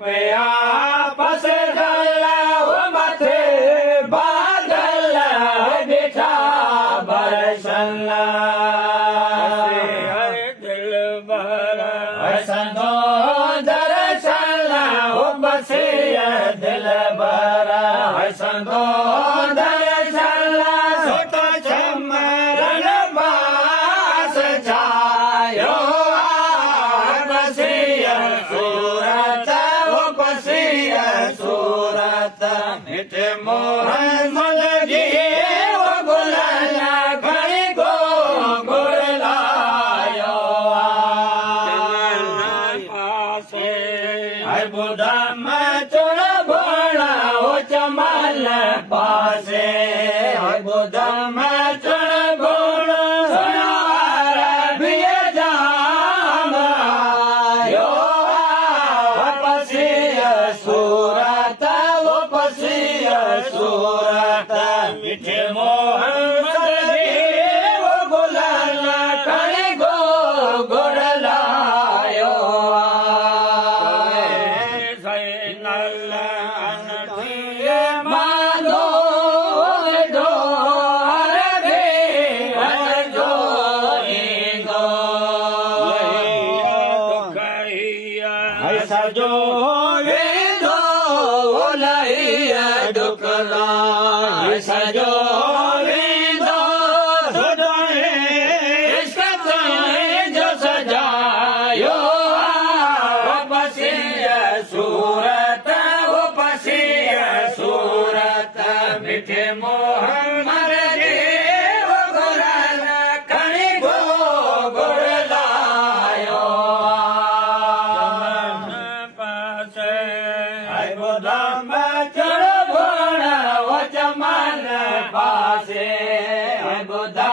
પયા પાસે ગલ્લા માથે બાદલ બેઠા બરસલા દિલ ભરા સંતો દર્શલા બસે દિલ ભરા સંતો દર્શલા સોતો ચમરણ માસ છાયો मिठे मोहम्मद जी वो गुलाला घड़ी को गुड़लायो पासे हर बुधा में चढ़ भोला वो चमल पासे हर बुधा में चढ़ भोला सोनार भी जाम आयो पसी सूरत सूरत मिठे मोहम्मद जी वो गुलाला कणे गो गुड़लायो सैनल अनथिए मानो दो अरबे अजो ईगो दुखैया सजो दुखला सजो वींदो सुडोणे इश्क जो सजायो पसी सूरत वो पसी सूरत मिठे मोहम्मद जी वो गुलाला कणी गो गुड़लायो पासे आई बुधा पासे बुधा